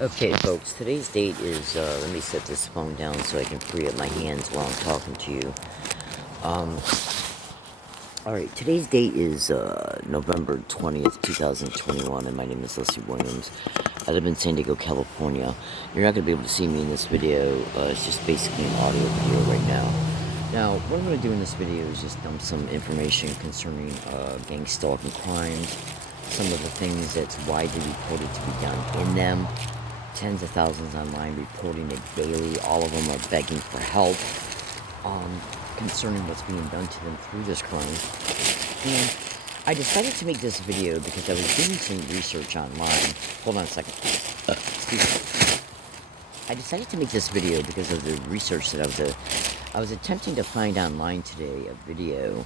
Okay, folks, today's date is, let me set this phone down so I can free up my hands while I'm talking to you. Um, alright, today's date is, November 20th, 2021, and my name is Leslie Williams. I live in San Diego, California. You're not going to be able to see me in this video, it's just basically an audio video right now. Now, what I'm going to do in this video is just dump some information concerning, gang stalking crimes, some of the things that's widely reported to be done in them. Tens of thousands online reporting it daily. All of them are begging for help concerning what's being done to them through this crime. And I decided to make this video because I was doing some research online. Hold on a second. Excuse me. I decided to make this video because of the research that I was attempting to find online today, a video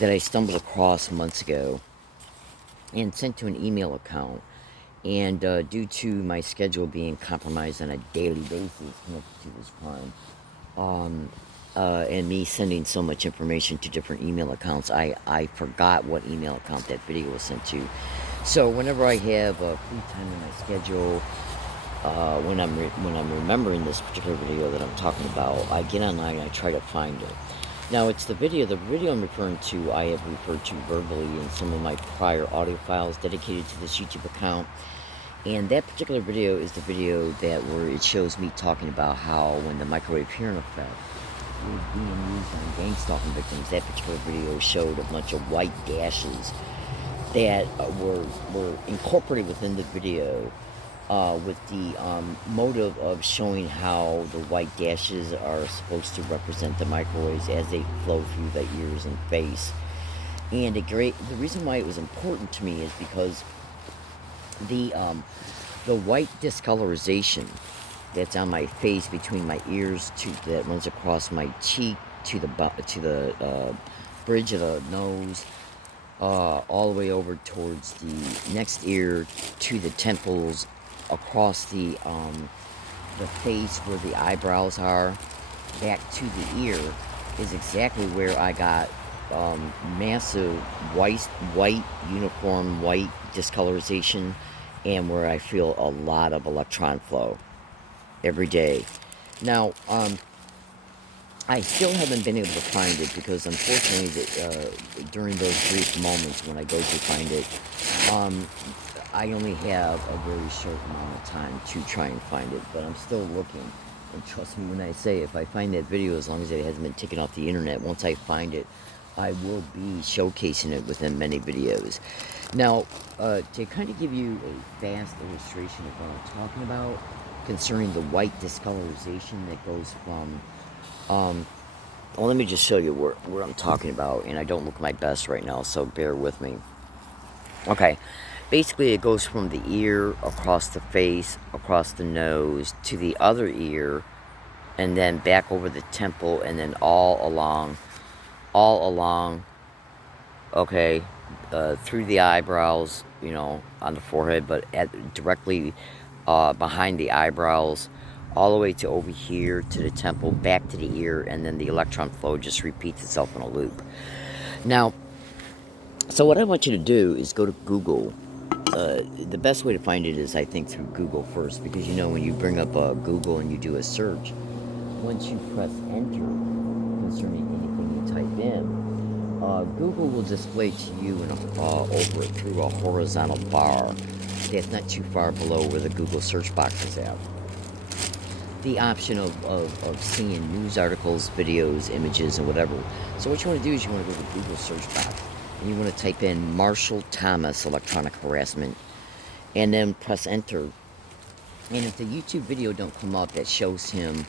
that I stumbled across months ago and sent to an email account. And due to my schedule being compromised on a daily basis connected to this crime, and me sending so much information to different email accounts, I forgot what email account that video was sent to. So whenever I have free time in my schedule, when I'm remembering this particular video that I'm talking about, I get online and I try to find it. Now, it's the video I'm referring to, I have referred to verbally in some of my prior audio files dedicated to this YouTube account. And that particular video is the video where it shows me talking about how when the microwave hearing effect was being used on gang stalking victims, that particular video showed a bunch of white dashes that were incorporated within the video with the motive of showing how the white dashes are supposed to represent the microwaves as they flow through the ears and face. And the reason why it was important to me is because the white discolorization that's on my face between my ears that runs across my cheek to the bridge of the nose, all the way over towards the next ear to the temples, across the face where the eyebrows are, back to the ear, is exactly where I got massive white uniform white discolorization, and where I feel a lot of electron flow every day. Now, I still haven't been able to find it because, unfortunately, during those brief moments when I go to find it, I only have a very short amount of time to try and find it, but I'm still looking. And trust me when I say, if I find that video, as long as it hasn't been taken off the internet, once I find it, I will be showcasing it within many videos. Now, to kind of give you a fast illustration of what I'm talking about concerning the white discolorization that goes from, well, let me just show you where I'm talking about, and I don't look my best right now, so bear with me. Okay, basically it goes from the ear, across the face, across the nose, to the other ear, and then back over the temple, and then all along, okay, through the eyebrows, on the forehead, but directly behind the eyebrows, all the way to over here to the temple, back to the ear, and then the electron flow just repeats itself in a loop. Now, so what I want you to do is go to Google. The best way to find it is, I think, through Google first, because when you bring up Google and you do a search, once you press enter concerning anything you type in, Google will display to you over it through a horizontal bar that's not too far below where the Google search box is at, the option of seeing news articles, videos, images, and whatever. So what you want to do is you want to go to the Google search box, and you want to type in Marshall Thomas electronic harassment, and then press enter. And if the YouTube video don't come up that shows him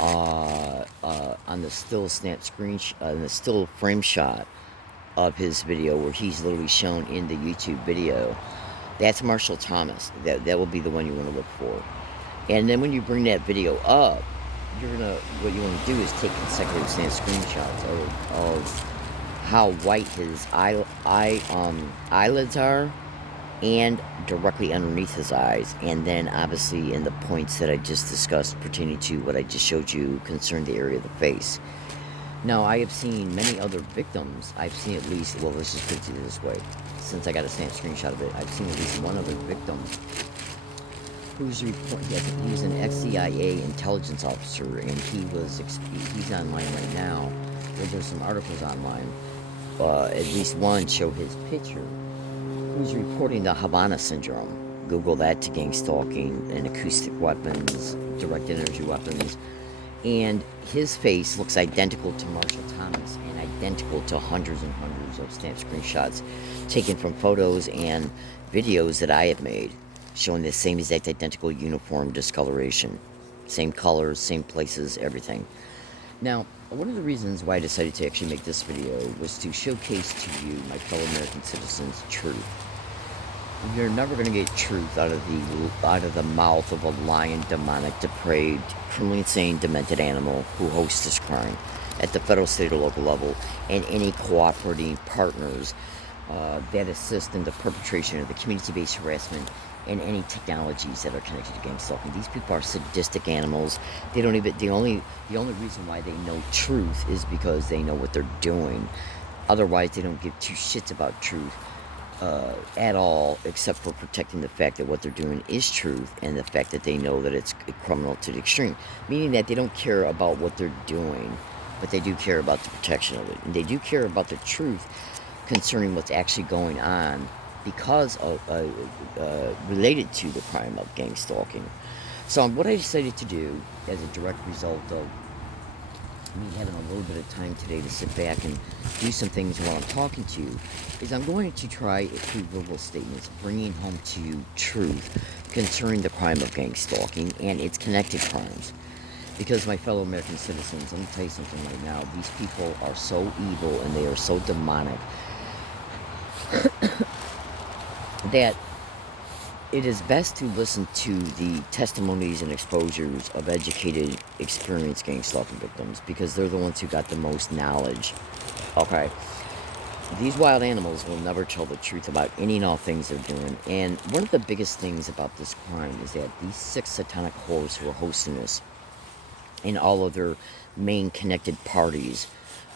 on the still snap screen, the still frame shot of his video, where he's literally shown in the YouTube video, that's Marshall Thomas. That will be the one you want to look for. And then when you bring that video up, what you want to do is take consecutive snap screenshots of how white his eyelids are, and directly underneath his eyes, and then obviously in the points that I just discussed pertaining to what I just showed you concerning the area of the face. Now, I have seen many other victims. I've seen at least, well, let's just put it this way, since I got a snap screenshot of it, I've seen at least one other victim who's report. He was an ex-CIA intelligence officer, and he's online right now. There's some articles online. At least one show his picture. Who's reporting the Havana syndrome. Google that to gang stalking and acoustic weapons, direct energy weapons. And his face looks identical to Marshall Thomas and identical to hundreds and hundreds of snap screenshots taken from photos and videos that I have made showing the same exact identical uniform discoloration. Same colors, same places, everything. Now, one of the reasons why I decided to actually make this video was to showcase to you, my fellow American citizens, truth. You're never going to get truth out of the mouth of a lying, demonic, depraved, criminally insane, demented animal who hosts this crime at the federal, state, or local level, and any cooperating partners that assist in the perpetration of the community-based harassment and any technologies that are connected to gang stalking. These people are sadistic animals. They don't even. The only reason why they know truth is because they know what they're doing. Otherwise, they don't give two shits about truth. At all, except for protecting the fact that what they're doing is truth and the fact that they know that it's criminal to the extreme. Meaning that they don't care about what they're doing, but they do care about the protection of it. And they do care about the truth concerning what's actually going on because of, related to the crime of gang stalking. So what I decided to do as a direct result of me having a little bit of time today to sit back and do some things while I'm talking to you, is I'm going to try through verbal statements bringing home to you truth concerning the crime of gang stalking and its connected crimes. Because my fellow American citizens, let me tell you something right now, these people are so evil and they are so demonic that it is best to listen to the testimonies and exposures of educated, experienced gang stalking victims because they're the ones who got the most knowledge. Okay? These wild animals will never tell the truth about any and all things they're doing. And one of the biggest things about this crime is that these 6 satanic whores who are hosting this and all of their main connected parties,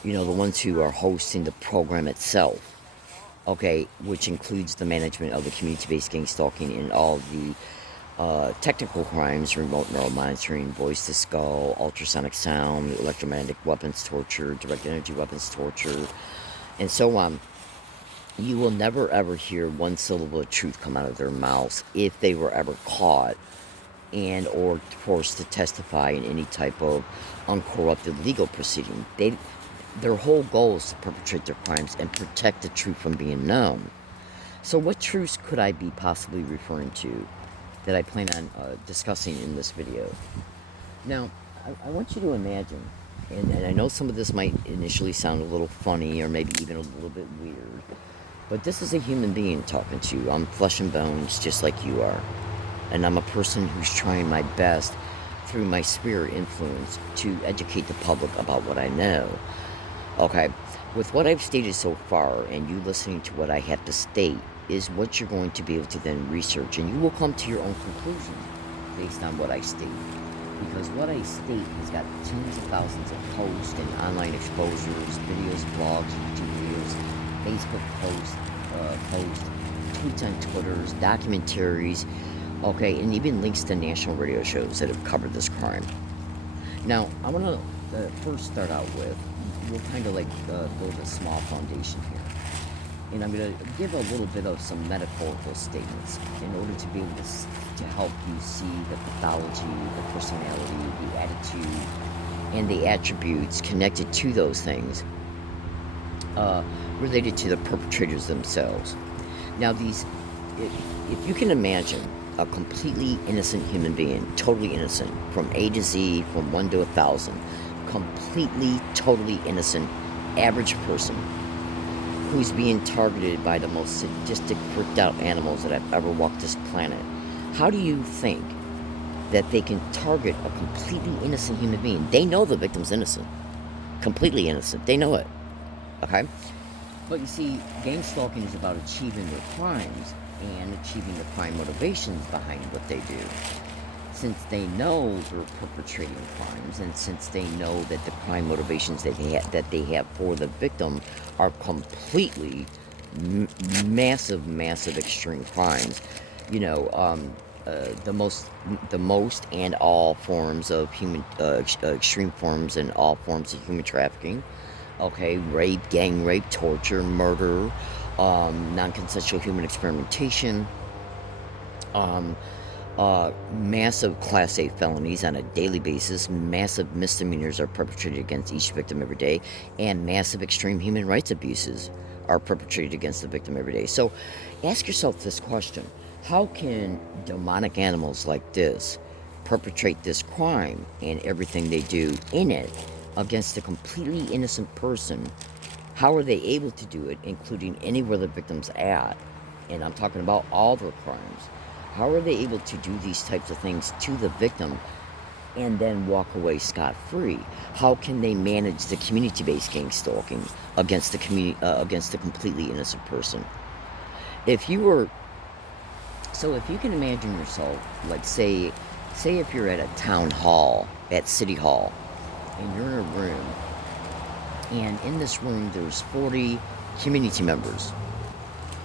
the ones who are hosting the program itself, okay, which includes the management of the community-based gang stalking and all the technical crimes, remote neural monitoring, voice to skull, ultrasonic sound, electromagnetic weapons torture, direct energy weapons torture, and so on. You will never ever hear one syllable of truth come out of their mouths if they were ever caught and or forced to testify in any type of uncorrupted legal proceeding. Their whole goal is to perpetrate their crimes and protect the truth from being known. So what truths could I be possibly referring to that I plan on discussing in this video? Now, I want you to imagine, and I know some of this might initially sound a little funny or maybe even a little bit weird, but this is a human being talking to you. I'm flesh and bones just like you are. And I'm a person who's trying my best through my spirit influence to educate the public about what I know. Okay, with what I've stated so far and you listening to what I have to state is what you're going to be able to then research, and you will come to your own conclusions based on what I state. Because what I state has got tens of thousands of posts and online exposures, videos, blogs, YouTube videos, Facebook posts, tweets on Twitters, documentaries, okay, and even links to national radio shows that have covered this crime. Now, I want to first start out with, we'll kind of like build a small foundation here. And I'm going to give a little bit of some metaphorical statements in order to be able to help you see the pathology, the personality, the attitude, and the attributes connected to those things related to the perpetrators themselves. Now, if you can imagine a completely innocent human being, totally innocent, from A to Z, from 1 to 1,000, completely, totally innocent, average person who's being targeted by the most sadistic, freaked out animals that have ever walked this planet. How do you think that they can target a completely innocent human being? They know the victim's innocent. Completely innocent. They know it. Okay? But you see, gang stalking is about achieving their crimes and achieving the crime motivations behind what they do. Since they know they're perpetrating crimes, and since they know that the crime motivations that they have for the victim are completely massive, extreme crimes, the most and all forms of extreme forms and all forms of human trafficking. Okay, rape, gang rape, torture, murder, non-consensual human experimentation, um, massive Class A felonies on a daily basis, massive misdemeanors are perpetrated against each victim every day, and massive extreme human rights abuses are perpetrated against the victim every day. So ask yourself this question: how can demonic animals like this perpetrate this crime and everything they do in it against a completely innocent person? How are they able to do it, including anywhere the victim's at? And I'm talking about all their crimes. How are they able to do these types of things to the victim and then walk away scot-free? How can they manage the community-based gang stalking against against the completely innocent person? If you were, so if you can imagine yourself, like say if you're at a town hall, at City Hall, and you're in a room, and in this room there's 40 community members,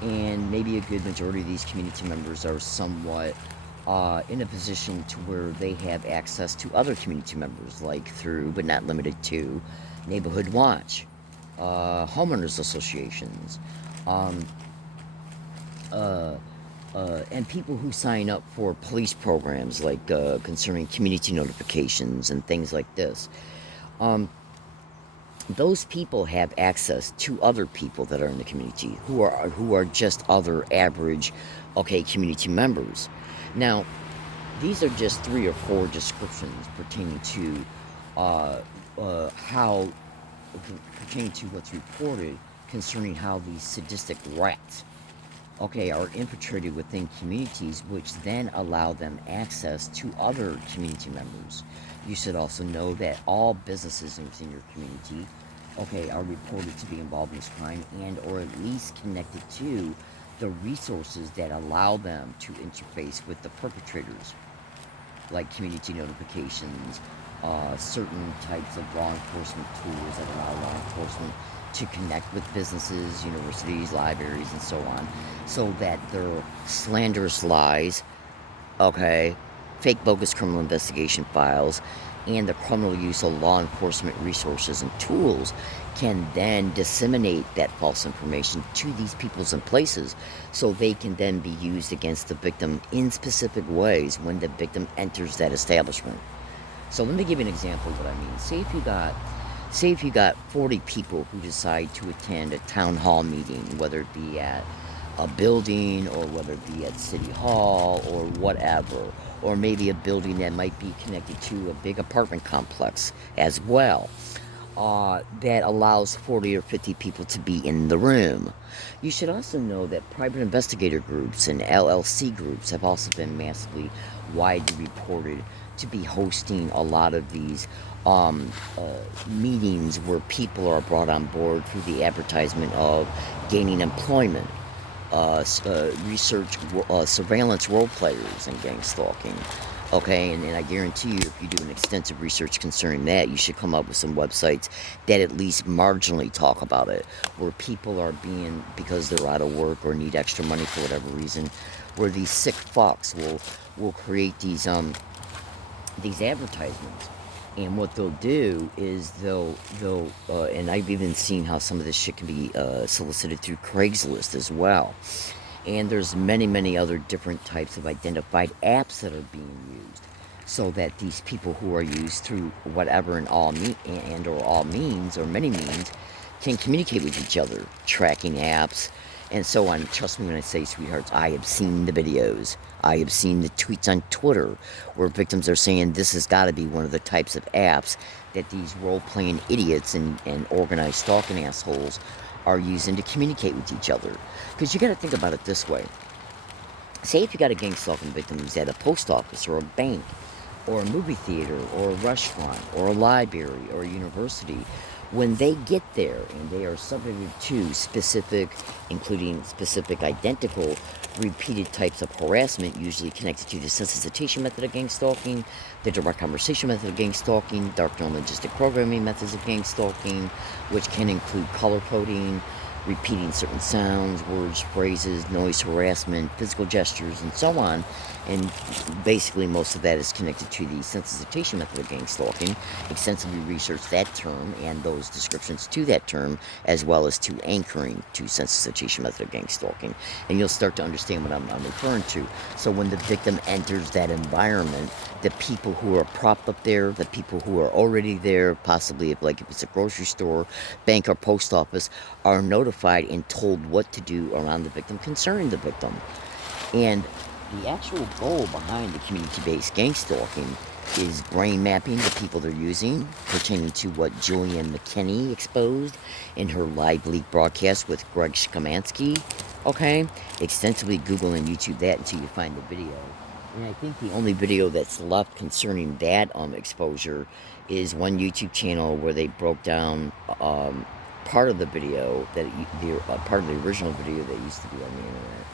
and maybe a good majority of these community members are somewhat in a position to where they have access to other community members, like through, but not limited to, Neighborhood Watch, homeowners associations, um, uh, and people who sign up for police programs, like concerning community notifications and things like this. Um, those people have access to other people that are in the community who are just other average, okay, community members. Now, these are just 3 or 4 descriptions pertaining to how pertaining to what's reported concerning how these sadistic rats, okay, are infiltrated within communities, which then allow them access to other community members. You should also know that all businesses within your community, okay, are reported to be involved in this crime and or at least connected to the resources that allow them to interface with the perpetrators, like community notifications, certain types of law enforcement tools that allow law enforcement to connect with businesses, universities, libraries, and so on, so that their slanderous lies, okay, fake bogus criminal investigation files, and the criminal use of law enforcement resources and tools can then disseminate that false information to these peoples and places, so they can then be used against the victim in specific ways when the victim enters that establishment. So let me give you an example of what I mean. Say if you got 40 people who decide to attend a town hall meeting, whether it be at a building or whether it be at City Hall or whatever, or maybe a building that might be connected to a big apartment complex as well, that allows 40 or 50 people to be in the room. You should also know that private investigator groups and LLC groups have also been massively widely reported to be hosting a lot of these meetings where people are brought on board through the advertisement of gaining employment, research, surveillance role players, and gang stalking. Okay, and I guarantee you, if you do an extensive research concerning that, you should come up with some websites that at least marginally talk about it, where people are being, because they're out of work or need extra money for whatever reason, where these sick fucks will create these advertisements. And what they'll do is they'll and I've even seen how some of this shit can be solicited through Craigslist as well. And there's many other different types of identified apps that are being used, so that these people who are used through whatever and all means or many means can communicate with each other, tracking apps and so on. Trust me when I say, sweethearts, I have seen the videos. I have seen the tweets on Twitter where victims are saying this has got to be one of the types of apps that these role-playing idiots and organized stalking assholes are using to communicate with each other. Because you got to think about it this way. Say if you got a gang stalking victim who's at a post office or a bank or a movie theater or a restaurant or a library or a university, when they get there and they are subjected to specific, including specific identical repeated types of harassment, usually connected to the sensitization method of gang stalking, the direct conversation method of gang stalking, dark neural logistic programming methods of gang stalking, which can include color coding, repeating certain sounds, words, phrases, noise, harassment, physical gestures, and so on. And basically, most of that is connected to the sensitization method of gang stalking. Extensively researched that term and those descriptions to that term, as well as to anchoring to sensitization method of gang stalking. And you'll start to understand what I'm referring to. So when the victim enters that environment, the people who are propped up there, the people who are already there, possibly if it's a grocery store, bank, or post office, are notified and told what to do around the victim concerning the victim. And the actual goal behind the community-based gang stalking is brain mapping the people they're using, pertaining to what Julian McKinney exposed in her live leak broadcast with Greg Shkamansky. Okay? Extensively Google and YouTube that until you find the video. And I think the only video that's left concerning that exposure is one YouTube channel where they broke down part of the video, part of the original video that used to be on the internet.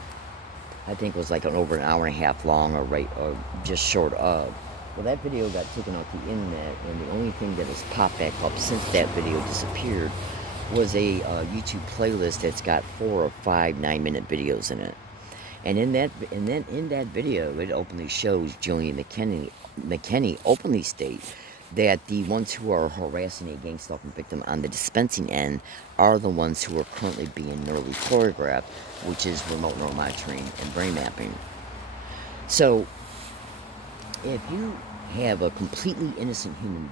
I think it was like over an hour and a half long, or just short of. Well, that video got taken off the internet, and the only thing that has popped back up since that video disappeared was a YouTube playlist that's got 4 or 5 9-minute videos in it. And in that video, it openly shows Julian McKinney openly state that the ones who are harassing a gang stalking victim on the dispensing end are the ones who are currently being neurally choreographed, which is remote neural monitoring and brain mapping. So, if you have a completely innocent human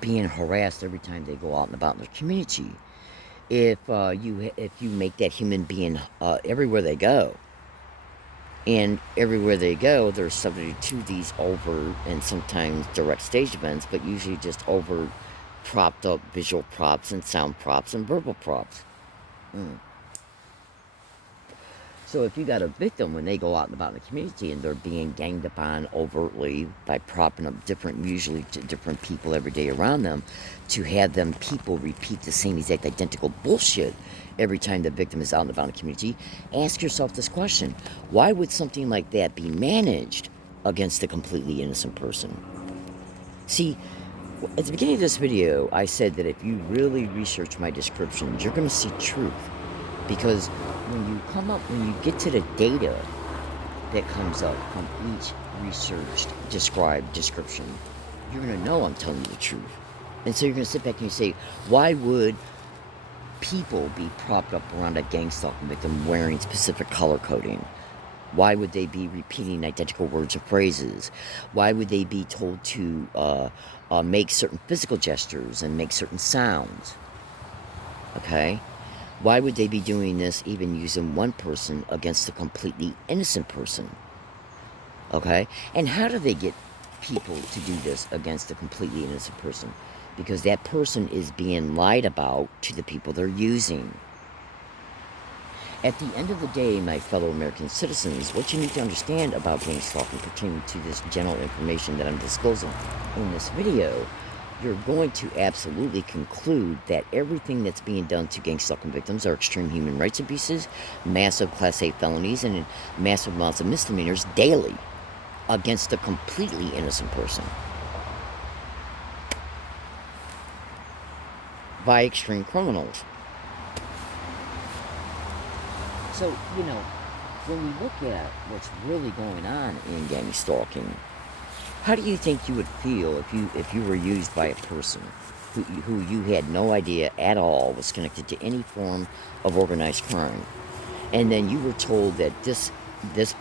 being harassed every time they go out and about in their community, if you make that human being everywhere they go, and everywhere they go, they're subject to these overt and sometimes direct stage events, but usually just overt propped up visual props and sound props and verbal props. So if you got a victim when they go out and about in the community and they're being ganged upon overtly by propping up usually different people every day around them, to have them people repeat the same exact identical bullshit every time the victim is out and about in the community, ask yourself this question: why would something like that be managed against a completely innocent person? See, at the beginning of this video, I said that if you really research my descriptions, you're going to see truth. Because when you get to the data that comes up from each researched, described description, you're going to know I'm telling you the truth. And so you're going to sit back and you say, why would people be propped up around a gang stalking victim wearing specific color coding? Why would they be repeating identical words or phrases? Why would they be told to make certain physical gestures and make certain sounds? Okay? Why would they be doing this, even using one person against a completely innocent person? Okay? And how do they get people to do this against a completely innocent person? Because that person is being lied about to the people they're using. At the end of the day, my fellow American citizens, what you need to understand about gang stalking pertaining to this general information that I'm disclosing in this video, you're going to absolutely conclude that everything that's being done to gang stalking victims are extreme human rights abuses, massive Class A felonies, and massive amounts of misdemeanors daily against a completely innocent person by extreme criminals. So, when we look at what's really going on in gang stalking, how do you think you would feel if you were used by a person who you had no idea at all was connected to any form of organized crime, and then you were told that this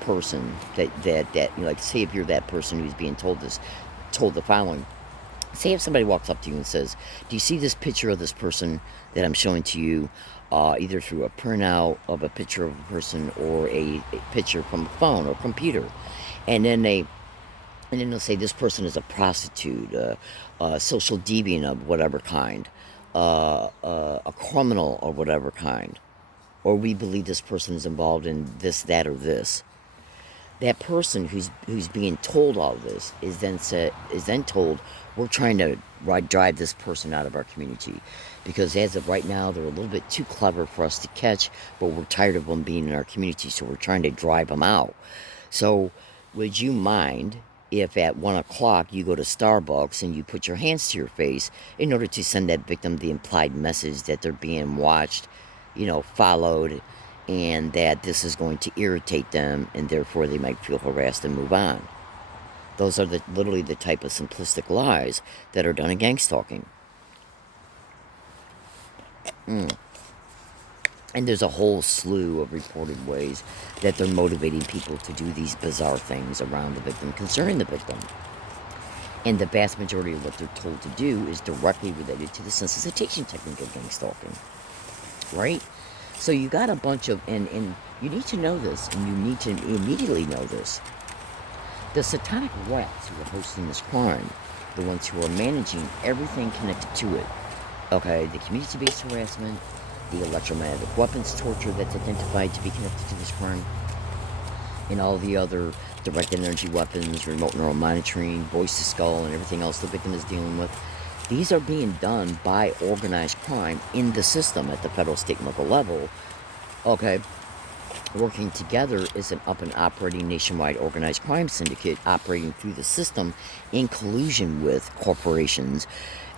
person like, say if you're that person who's being told the following. Say if somebody walks up to you and says, do you see this picture of this person that I'm showing to you, either through a printout of a picture of a person or a picture from a phone or computer, and then they'll say this person is a prostitute, a social deviant of whatever kind, a criminal of whatever kind, or we believe this person is involved in this, that, or this. That person who's being told all this is then told, we're trying to drive this person out of our community, because as of right now they're a little bit too clever for us to catch, but we're tired of them being in our community, so we're trying to drive them out. So would you mind if at 1 o'clock you go to Starbucks and you put your hands to your face in order to send that victim the implied message that they're being watched followed, and that this is going to irritate them, and therefore they might feel harassed and move on. Those are literally the type of simplistic lies that are done in gang stalking. And there's a whole slew of reported ways that they're motivating people to do these bizarre things around the victim, concerning the victim. And the vast majority of what they're told to do is directly related to the sensitization technique of gang stalking. Right? So you got a bunch of, and you need to know this, and you need to immediately know this. The satanic rats who are hosting this crime, the ones who are managing everything connected to it, okay, the community-based harassment, the electromagnetic weapons torture that's identified to be connected to this crime, and all the other directed energy weapons, remote neural monitoring, voice to skull, and everything else the victim is dealing with. These are being done by organized crime in the system at the federal, state, and local level, okay, working together as an up and operating nationwide organized crime syndicate operating through the system in collusion with corporations.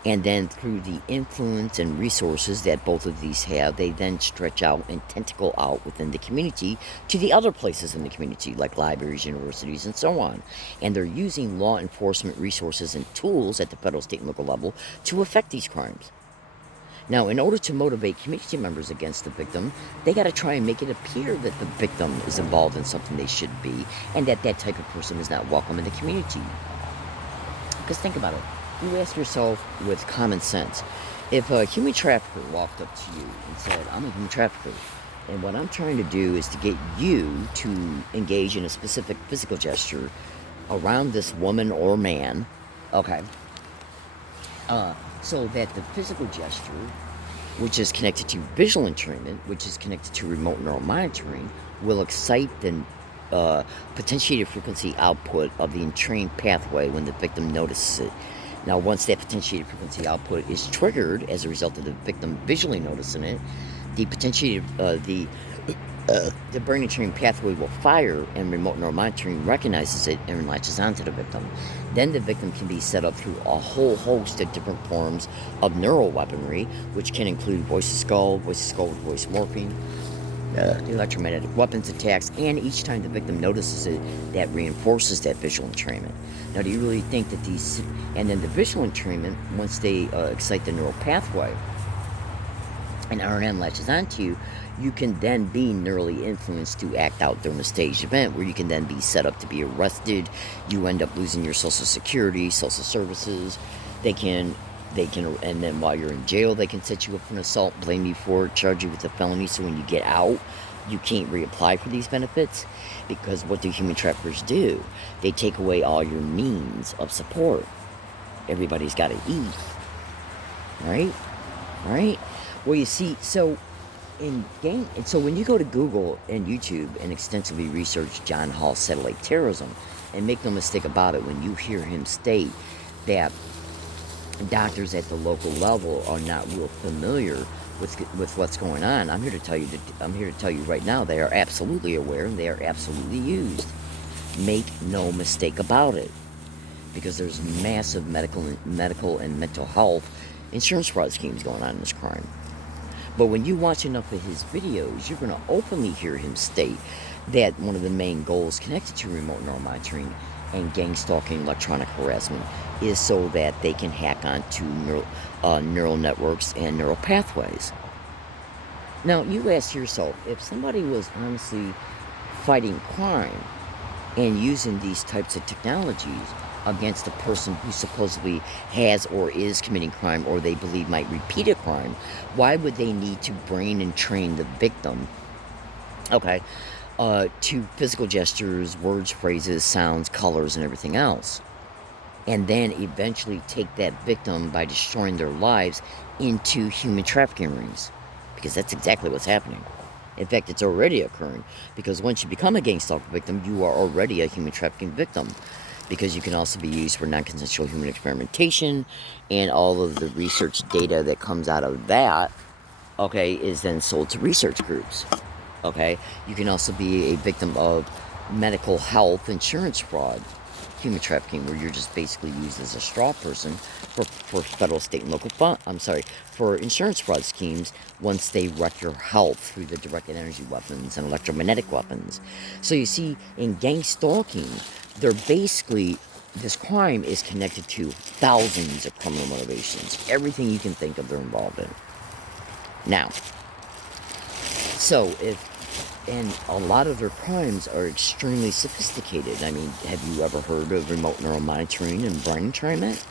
And then through the influence and resources that both of these have, they then stretch out and tentacle out within the community to the other places in the community, like libraries, universities, and so on. And they're using law enforcement resources and tools at the federal, state, and local level to affect these crimes. Now, in order to motivate community members against the victim, they got to try and make it appear that the victim is involved in something they should be, and that that type of person is not welcome in the community. Because think about it. You ask yourself with common sense, if a human trafficker walked up to you and said, I'm a human trafficker, and what I'm trying to do is to get you to engage in a specific physical gesture around this woman or man, okay, so that the physical gesture, which is connected to visual entrainment, which is connected to remote neural monitoring, will excite the potentiated frequency output of the entrained pathway when the victim notices it. Now, once that potentiated frequency output is triggered as a result of the victim visually noticing it, the potentiated, the brain entrained pathway will fire, and remote neural monitoring recognizes it and latches onto the victim. Then the victim can be set up through a whole host of different forms of neural weaponry, which can include voice to skull with voice morphing, electromagnetic weapons attacks, and each time the victim notices it, that reinforces that visual entrainment. Now, do you really think that these, and then the visual entrainment, once they excite the neural pathway, and RNM latches onto you, you can then be neurally influenced to act out during a staged event, where you can then be set up to be arrested. You end up losing your social security, social services. They can, and then while you're in jail, they can set you up for an assault, blame you for it, charge you with a felony, so when you get out, you can't reapply for these benefits. Because what do human traffickers do? They take away all your means of support. Everybody's got to eat, right? Right? Well, you see, so when you go to Google and YouTube and extensively research John Hall satellite terrorism, and make no mistake about it, when you hear him state that doctors at the local level are not real familiar with what's going on, I'm here to tell you right now, they are absolutely aware, and they are absolutely used. Make no mistake about it, because there's massive medical and mental health insurance fraud schemes going on in this crime. But when you watch enough of his videos, you're going to openly hear him state that one of the main goals connected to remote neural monitoring and gang stalking, electronic harassment, is so that they can hack onto neural networks and neural pathways. Now, you ask yourself, if somebody was honestly fighting crime and using these types of technologies against a person who supposedly has or is committing crime, or they believe might repeat a crime, why would they need to brain and train the victim, okay, to physical gestures, words, phrases, sounds, colors, and everything else, and then eventually take that victim, by destroying their lives, into human trafficking rings? Because that's exactly what's happening. In fact, it's already occurring, because once you become a gang stalker victim, you are already a human trafficking victim, because you can also be used for non-consensual human experimentation, and all of the research data that comes out of that, okay, is then sold to research groups. Okay, you can also be a victim of medical health insurance fraud, human trafficking, where you're just basically used as a straw person for federal, state, and local for insurance fraud schemes once they wreck your health through the directed energy weapons and electromagnetic weapons. So you see, in gang stalking, they're basically, this crime is connected to thousands of criminal motivations. Everything you can think of, they're involved in. Now, so and a lot of their crimes are extremely sophisticated. I mean, have you ever heard of remote neural monitoring and brain entrainment?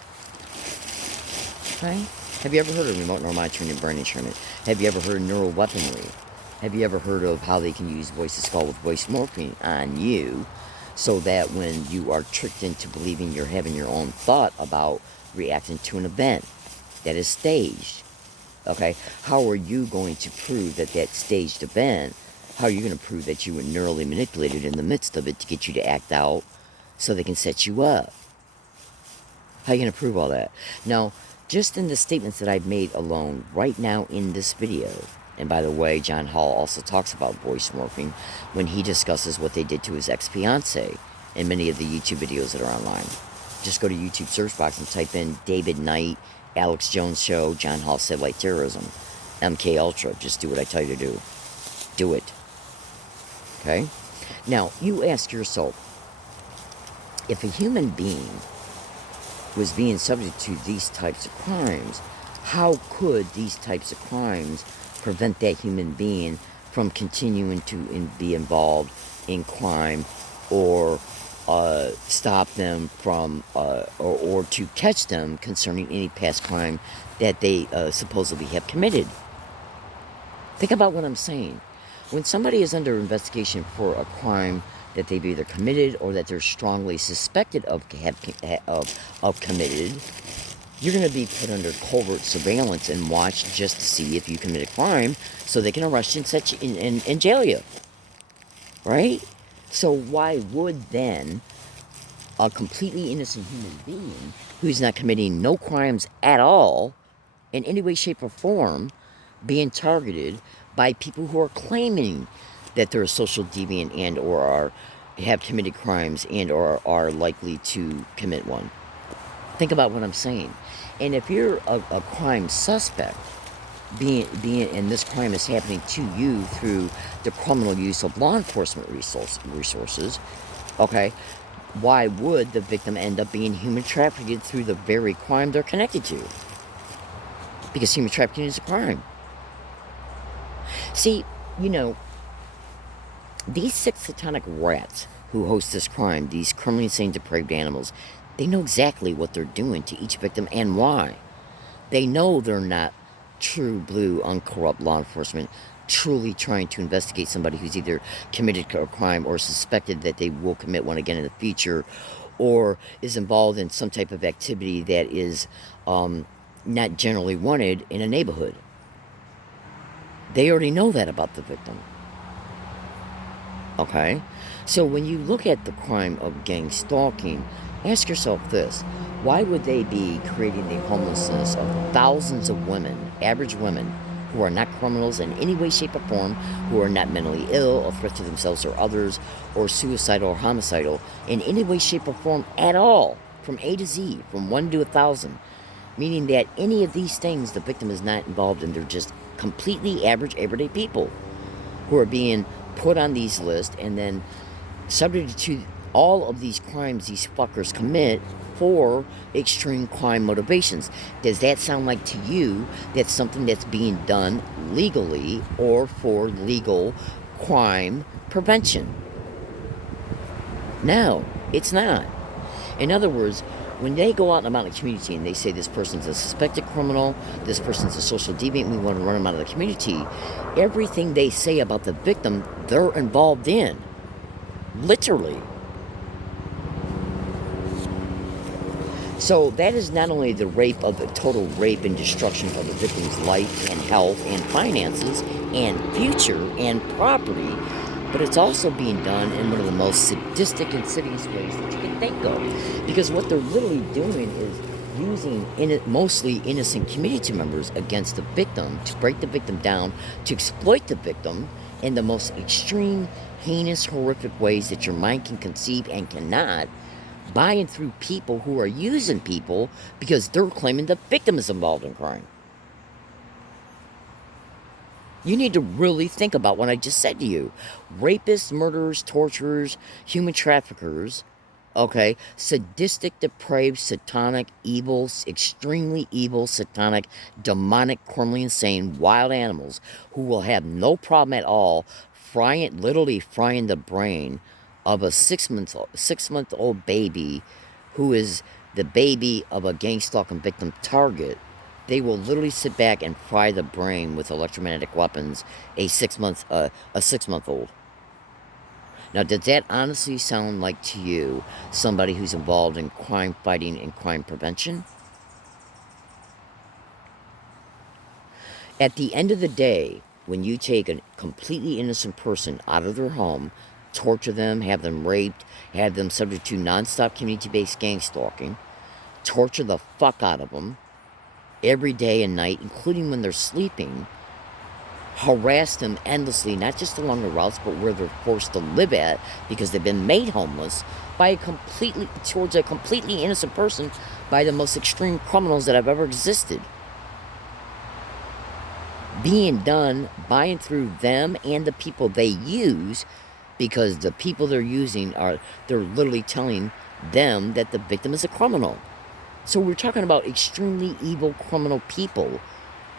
Right? Have you ever heard of remote neural monitoring and brain entrainment? Have you ever heard of neural weaponry? Have you ever heard of how they can use voice to skull with voice morphing on you, so that when you are tricked into believing you're having your own thought about reacting to an event that is staged, okay? How are you going to prove that that staged event, how are you going to prove that you were neurally manipulated in the midst of it to get you to act out so they can set you up? How are you going to prove all that? Now, just in the statements that I've made alone right now in this video, and by the way, John Hall also talks about voice morphing when he discusses what they did to his ex-fiancée in many of the YouTube videos that are online. Just go to YouTube search box and type in David Knight, Alex Jones Show, John Hall Satellite Terrorism, MK Ultra. Just do what I tell you to do. Do it. Okay? Now, you ask yourself, if a human being was being subject to these types of crimes, how could these types of crimes prevent that human being from continuing to be involved in crime, or stop them from, or to catch them concerning any past crime that they supposedly have committed? Think about what I'm saying. When somebody is under investigation for a crime that they've either committed or that they're strongly suspected of committed, you're going to be put under covert surveillance and watched just to see if you commit a crime, so they can arrest you and set you and jail you. Right? So why would then a completely innocent human being who's not committing no crimes at all in any way, shape, or form being targeted by people who are claiming that they're a social deviant and or have committed crimes and or are likely to commit one? Think about what I'm saying. And if you're a crime suspect, being and this crime is happening to you through the criminal use of law enforcement resources, okay, why would the victim end up being human trafficked through the very crime they're connected to? Because human trafficking is a crime. See, you know, these 6 satanic rats who host this crime, these criminally insane, depraved animals, they know exactly what they're doing to each victim and why. They know they're not true blue, uncorrupt law enforcement truly trying to investigate somebody who's either committed a crime or suspected that they will commit one again in the future, or is involved in some type of activity that is not generally wanted in a neighborhood. They already know that about the victim. Okay? So when you look at the crime of gang stalking, ask yourself this: why would they be creating the homelessness of thousands of women, average women, who are not criminals in any way, shape, or form, who are not mentally ill, a threat to themselves or others, or suicidal or homicidal in any way, shape, or form at all, from A to Z, from 1 to 1,000, meaning that any of these things the victim is not involved in? They're just completely average, everyday people who are being put on these lists and then subject to all of these crimes these fuckers commit for extreme crime motivations. Does that sound like to you that's something that's being done legally or for legal crime prevention? No, it's not. In other words, when they go out and about in the community and they say this person's a suspected criminal, this person's a social deviant, we want to run them out of the community, everything they say about the victim, they're involved in. Literally. So that is not only the rape of the total rape and destruction of the victim's life and health and finances and future and property, but it's also being done in one of the most sadistic, insidious ways that you can think of. Because what they're literally doing is using mostly innocent community members against the victim to break the victim down, to exploit the victim, in the most extreme, heinous, horrific ways that your mind can conceive and cannot, by and through people who are using people because they're claiming the victim is involved in crime. You need to really think about what I just said to you. Rapists, murderers, torturers, human traffickers, okay? Sadistic, depraved, satanic, evil, extremely evil, satanic, demonic, criminally insane, wild animals who will have no problem at all literally frying the brain of a six-month-old baby who is the baby of a gang stalking victim target. They will literally sit back and fry the brain with electromagnetic weapons a 6-month-old. Now, does that honestly sound like to you somebody who's involved in crime fighting and crime prevention? At the end of the day, when you take a completely innocent person out of their home, torture them, have them raped, have them subject to nonstop community-based gang stalking, torture the fuck out of them every day and night, including when they're sleeping, harass them endlessly, not just along the routes, but where they're forced to live at because they've been made homeless towards a completely innocent person by the most extreme criminals that have ever existed. Being done by and through them and the people they use, because the people they're using they're literally telling them that the victim is a criminal. So we're talking about extremely evil criminal people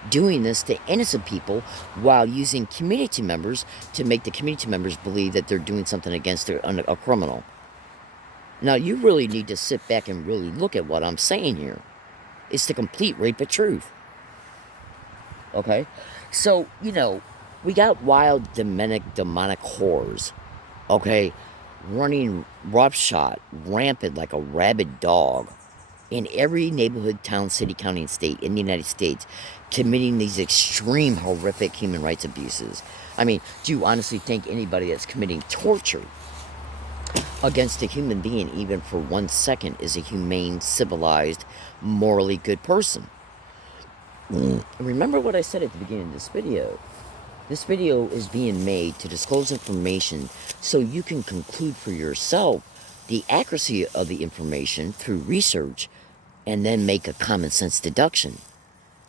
doing this to innocent people while using community members to make the community members believe that they're doing something against a criminal. Now, you really need to sit back and really look at what I'm saying here. It's the complete rape of truth. Okay? So, we got wild, demonic whores, okay, running roughshod, rampant like a rabid dog in every neighborhood, town, city, county, and state in the United States, committing these extreme, horrific human rights abuses. I mean, do you honestly think anybody that's committing torture against a human being, even for 1 second, is a humane, civilized, morally good person? Remember what I said at the beginning of this video. This video is being made to disclose information so you can conclude for yourself the accuracy of the information through research and then make a common sense deduction.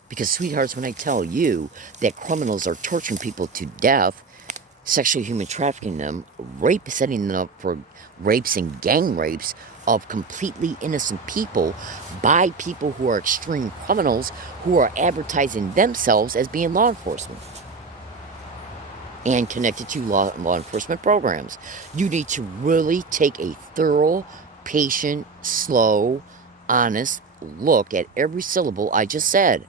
Because, sweethearts, when I tell you that criminals are torturing people to death, sexually human trafficking them, setting them up for rapes and gang rapes of completely innocent people by people who are extreme criminals who are advertising themselves as being law enforcement and connected to law enforcement programs. You need to really take a thorough, patient, slow, honest look at every syllable I just said.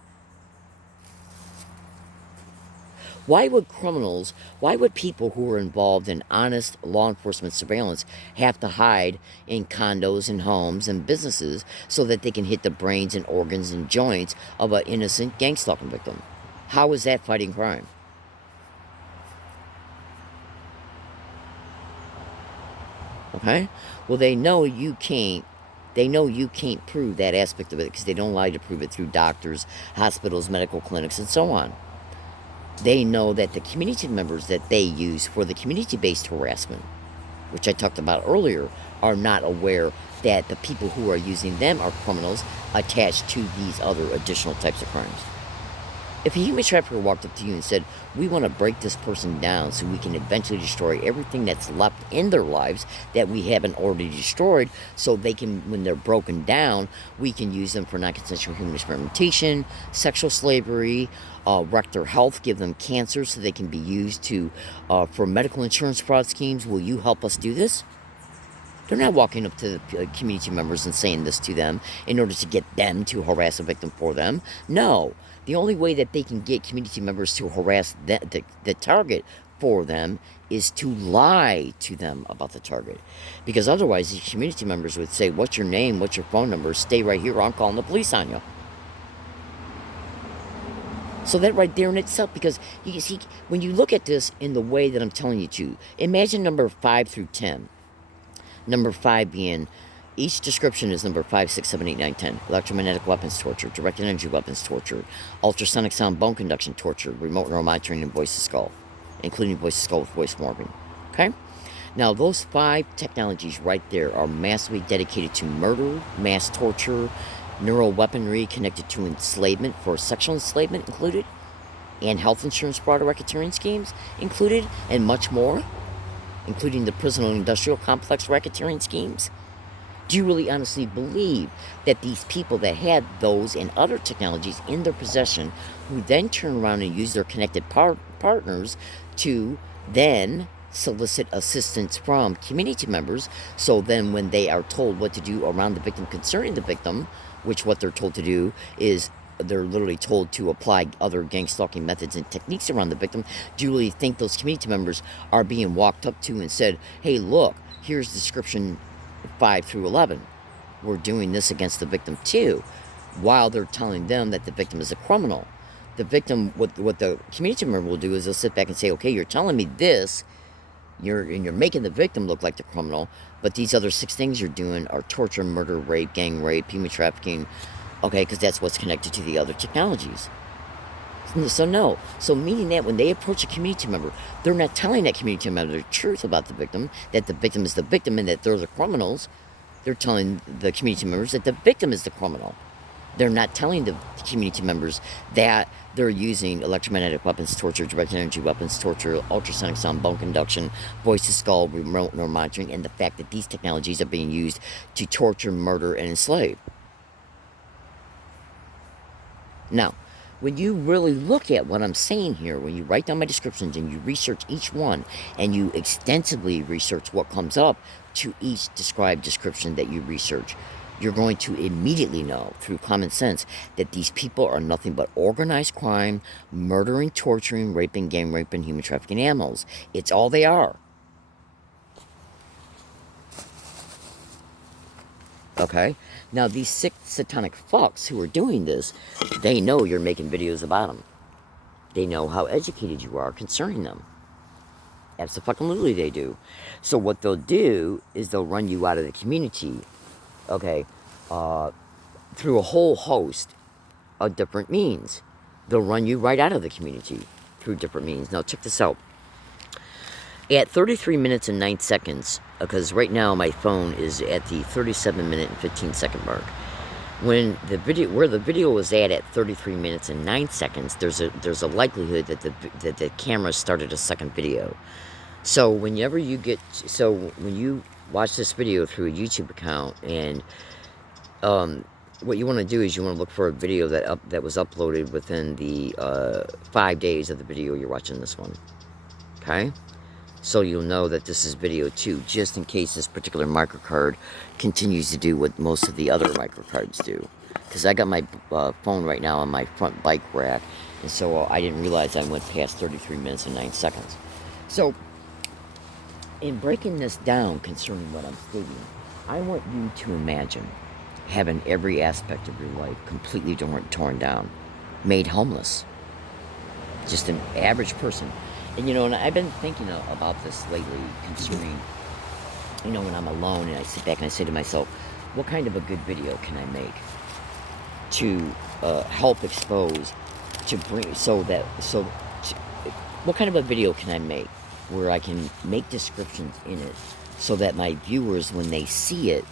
Why would people who are involved in honest law enforcement surveillance have to hide in condos and homes and businesses so that they can hit the brains and organs and joints of an innocent gang stalking victim? How is that fighting crime? Okay? Well, they know you can't prove that aspect of it because they don't allow you to prove it through doctors, hospitals, medical clinics, and so on. They know that the community members that they use for the community-based harassment, which I talked about earlier, are not aware that the people who are using them are criminals attached to these other additional types of crimes. If a human trafficker walked up to you and said, we want to break this person down so we can eventually destroy everything that's left in their lives that we haven't already destroyed, so they can, when they're broken down, we can use them for non-consensual human experimentation, sexual slavery, wreck their health, give them cancer so they can be used for medical insurance fraud schemes, will you help us do this? They're not walking up to the community members and saying this to them in order to get them to harass a victim for them. No. The only way that they can get community members to harass the target for them is to lie to them about the target. Because otherwise, these community members would say, what's your name? What's your phone number? Stay right here or I'm calling the police on you. So that right there in itself, because you can see, when you look at this in the way that I'm telling you to, imagine number 5 through 10. Number 5 being, each description is number 5, 6, 7, 8, 9, 10. Electromagnetic weapons torture, directed energy weapons torture, ultrasonic sound bone conduction torture, remote neural monitoring, and voice to skull. including voice to skull with voice morphing. Okay? Now, those 5 technologies right there are massively dedicated to murder, mass torture, neural weaponry connected to enslavement for sexual enslavement included, and health insurance fraud racketeering schemes included, and much more, including the prison and industrial complex racketeering schemes. Do you really honestly believe that these people that had those and other technologies in their possession, who then turn around and use their connected partners to then solicit assistance from community members, so then when they are told what to do around the victim concerning the victim, which what they're told to do is they're literally told to apply other gang stalking methods and techniques around the victim, do you really think those community members are being walked up to and said, hey, look, here's description 5 through 11. We're doing this against the victim too, while they're telling them that the victim is a criminal. The victim, what the community member will do is they'll sit back and say, okay, you're telling me this, you're making the victim look like the criminal, but these other 6 things you're doing are torture, murder, rape, gang rape, human trafficking, okay, because that's what's connected to the other technologies. So no. So meaning that when they approach a community member, they're not telling that community member the truth about the victim, that the victim is the victim and that they're the criminals. They're telling the community members that the victim is the criminal. They're not telling the community members that they're using electromagnetic weapons, torture, direct energy weapons, torture, ultrasonic sound, bone conduction, voice to skull, remote neural monitoring, and the fact that these technologies are being used to torture, murder, and enslave. Now, when you really look at what I'm saying here, when you write down my descriptions and you research each one and you extensively research what comes up to each described description that you research, you're going to immediately know through common sense that these people are nothing but organized crime, murdering, torturing, raping, gang raping, human trafficking animals. It's all they are. Okay? Now, these 6 satanic fucks who are doing this, they know you're making videos about them. They know how educated you are concerning them. Absolutely they do. So what they'll do is they'll run you out of the community, okay, through a whole host of different means. They'll run you right out of the community through different means. Now, check this out. At 33 minutes and 9 seconds, because right now my phone is at the 37-minute and 15-second mark. When the video was at 33 minutes and 9 seconds, there's a likelihood that the camera started a second video. So when you watch this video through a YouTube account, and what you want to do is you want to look for a video that was uploaded within the 5 days of the video you're watching this one. Okay? So you'll know that this is video 2, just in case this particular microcard continues to do what most of the other microcards do. Because I got my phone right now on my front bike rack, and so I didn't realize I went past 33 minutes and 9 seconds. So, in breaking this down concerning what I'm stating, I want you to imagine having every aspect of your life completely torn down, made homeless. Just an average person. And and I've been thinking about this lately concerning, when I'm alone and I sit back and I say to myself, what kind of a good video can I make to help expose, what kind of a video can I make where I can make descriptions in it so that my viewers, when they see it,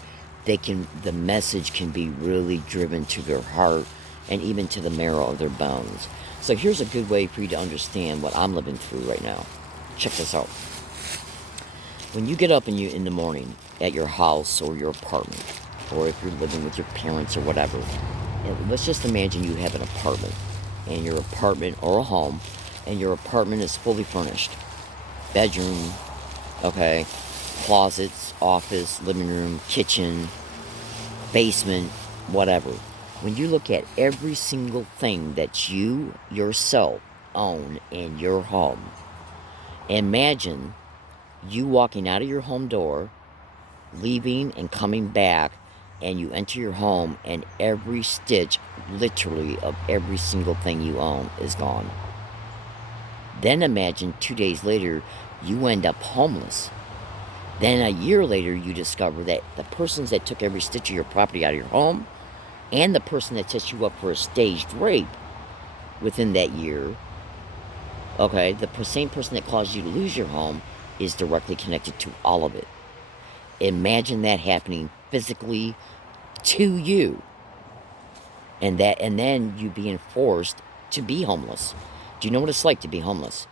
the message can be really driven to their heart and even to the marrow of their bones. So here's a good way for you to understand what I'm living through right now. Check this out. When you get up in the morning at your house or your apartment, or if you're living with your parents or whatever, and let's just imagine you have an apartment, and your apartment or a home, and your apartment is fully furnished. Bedroom, okay, closets, office, living room, kitchen, basement, whatever. When you look at every single thing that you yourself own in your home, imagine you walking out of your home door, leaving and coming back, and you enter your home and every stitch, literally, of every single thing you own is gone. Then imagine 2 days later, you end up homeless. Then a year later, you discover that the persons that took every stitch of your property out of your home and the person that set you up for a staged rape within that year Okay, the same person that caused you to lose your home is directly connected to all of it. Imagine that happening physically to you, and then you being forced to be homeless. Do you know what it's like to be homeless?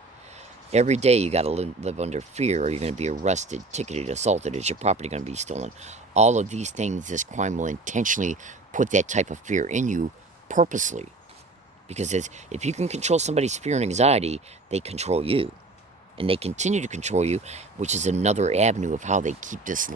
Every day you got to live under fear, or you're going to be arrested, ticketed, assaulted. Is your property going to be stolen? All of these things, this crime will intentionally put that type of fear in you purposely. Because if you can control somebody's fear and anxiety, they control you. And they continue to control you, which is another avenue of how they keep this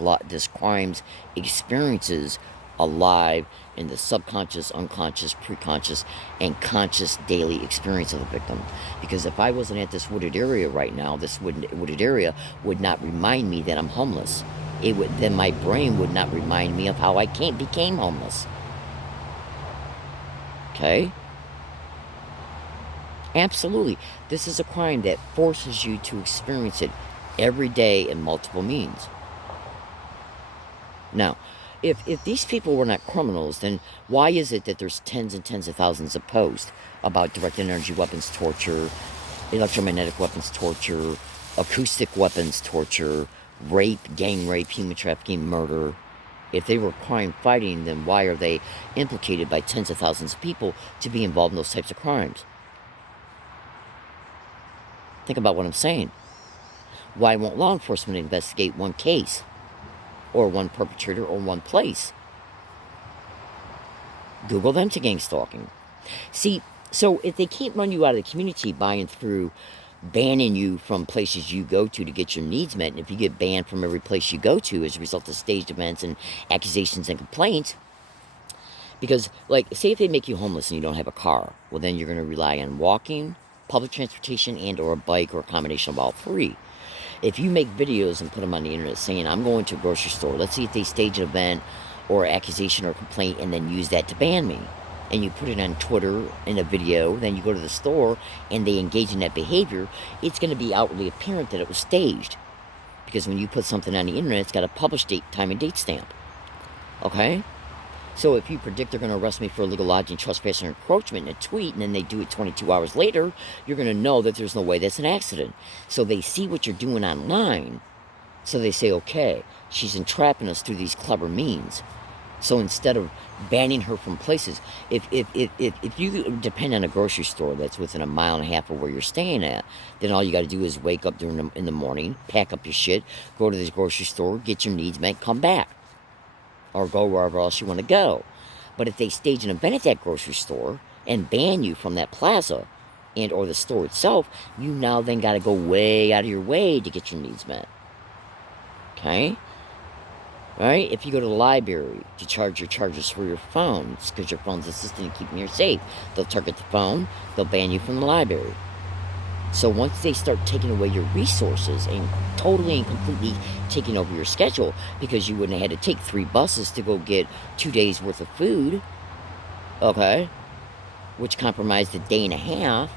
crime's experiences alive in the subconscious, unconscious, preconscious, and conscious daily experience of the victim. Because if I wasn't at this wooded area right now, this wooded area would not remind me that I'm homeless. Then my brain would not remind me of how I became homeless. Okay? Absolutely. This is a crime that forces you to experience it every day in multiple means. Now, if these people were not criminals, then why is it that there's tens and tens of thousands of posts about directed energy weapons torture, electromagnetic weapons torture, acoustic weapons torture, rape, gang rape, human trafficking, murder? If they were crime fighting, then why are they implicated by tens of thousands of people to be involved in those types of crimes? Think about what I'm saying. Why won't law enforcement investigate one case, or one perpetrator, or one place? Google them to gang stalking. See, so if they can't run you out of the community by and through banning you from places you go to get your needs met, and if you get banned from every place you go to as a result of staged events and accusations and complaints, because, like, say if they make you homeless and you don't have a car, well, then you're going to rely on walking, public transportation, and or a bike, or a combination of all three. If you make videos and put them on the internet saying, I'm going to a grocery store, let's see if they stage an event or accusation or complaint and then use that to ban me, and you put it on Twitter in a video, then you go to the store and they engage in that behavior, it's going to be outwardly apparent that it was staged. Because when you put something on the internet, it's got a published date, time and date stamp. Okay? So if you predict they're going to arrest me for illegal lodging, trespass, or encroachment in a tweet, and then they do it 22 hours later, you're going to know that there's no way that's an accident. So they see what you're doing online, so they say, okay, she's entrapping us through these clever means. So instead of banning her from places, if you depend on a grocery store that's within a mile and a half of where you're staying at, then all you got to do is wake up in the morning, pack up your shit, go to this grocery store, get your needs met, come back. Or go wherever else you want to go. But if they stage an event at that grocery store and ban you from that plaza and or the store itself, you now then got to go way out of your way to get your needs met. Okay? Right? If you go to the library to charge your charges for your phone, it's because your phone's assisting in keeping you safe. They'll target the phone, they'll ban you from the library. So once they start taking away your resources and totally and completely taking over your schedule, because you wouldn't have had to take 3 buses to go get 2 days worth of food, okay, which compromised a day and a half,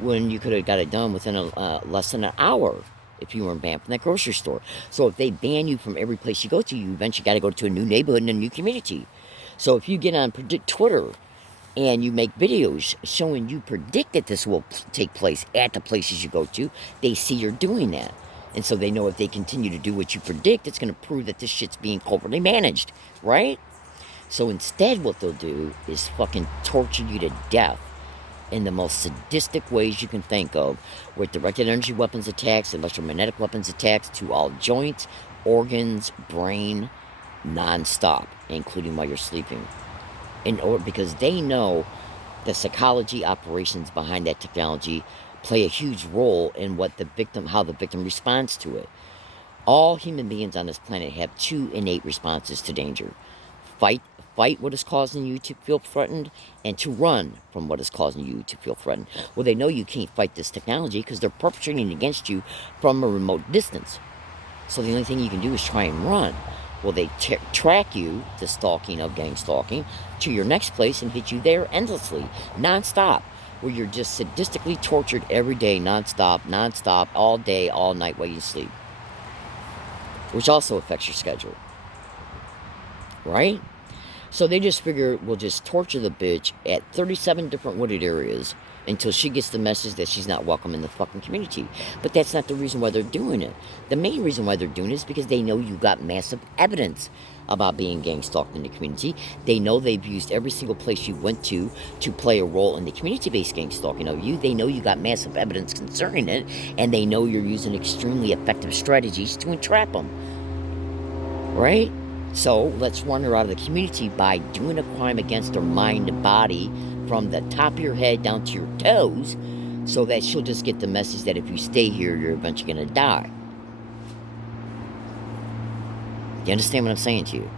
when you could have got it done within less than an hour if you weren't banned from that grocery store. So if they ban you from every place you go to, you eventually got to go to a new neighborhood and a new community. So if you get on Twitter and you make videos showing you predict that this will take place at the places you go to, they see you're doing that. And so they know if they continue to do what you predict, it's going to prove that this shit's being covertly managed, right? So instead what they'll do is fucking torture you to death in the most sadistic ways you can think of, with directed energy weapons attacks, electromagnetic weapons attacks to all joints, organs, brain, non-stop, including while you're sleeping. Because they know the psychology operations behind that technology play a huge role in how the victim responds to it. All human beings on this planet have 2 innate responses to danger: fight what is causing you to feel threatened, and to run from what is causing you to feel threatened. Well, they know you can't fight this technology because they're perpetrating against you from a remote distance. So the only thing you can do is try and run. Well, they track you, the stalking of gang stalking, to your next place and hit you there endlessly, non-stop, where you're just sadistically tortured every day, non-stop, all day, all night while you sleep, which also affects your schedule, right? So they just figure we'll just torture the bitch at 37 different wooded areas until she gets the message that she's not welcome in the fucking community. But that's not the reason why they're doing it. The main reason why they're doing it is because they know you got massive evidence about being gang stalked in the community. They know they've used every single place you went to play a role in the community-based gang stalking of you. They know you got massive evidence concerning it, and they know you're using extremely effective strategies to entrap them. Right? So let's run her out of the community by doing a crime against her mind and body from the top of your head down to your toes, so that she'll just get the message that if you stay here, you're eventually going to die. You understand what I'm saying to you?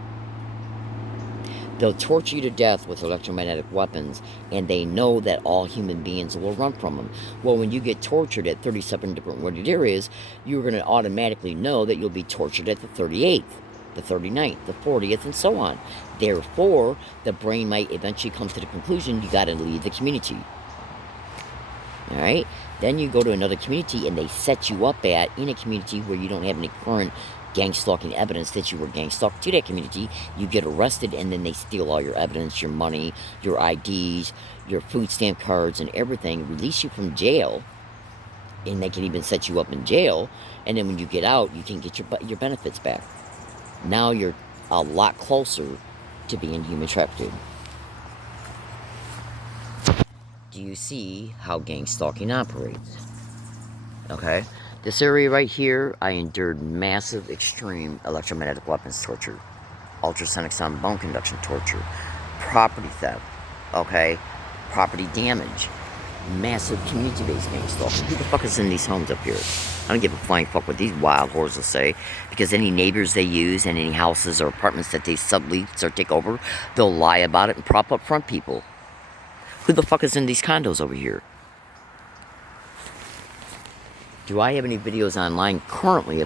They'll torture you to death with electromagnetic weapons, and they know that all human beings will run from them. Well, when you get tortured at 37 different wooded areas, you're going to automatically know that you'll be tortured at the 38th, the 39th, the 40th, and so on. Therefore, the brain might eventually come to the conclusion you got to leave the community. All right? Then you go to another community, and they set you up in a community where you don't have any current gang stalking evidence that you were gang stalked to that community. You get arrested, and then they steal all your evidence, your money, your IDs, your food stamp cards, and everything, release you from jail, and they can even set you up in jail, and then when you get out, you can get your benefits back. Now you're a lot closer to being human trapped. Do you see how gang stalking operates? Okay? This area right here, I endured massive, extreme electromagnetic weapons torture, ultrasonic sound bone conduction torture, property theft, okay? Property damage, massive community-based gang stalking. Who the fuck is in these homes up here? I don't give a flying fuck what these wild whores will say, because any neighbors they use and any houses or apartments that they sublease or take over, they'll lie about it and prop up front people. Who the fuck is in these condos over here? Do I have any videos online currently about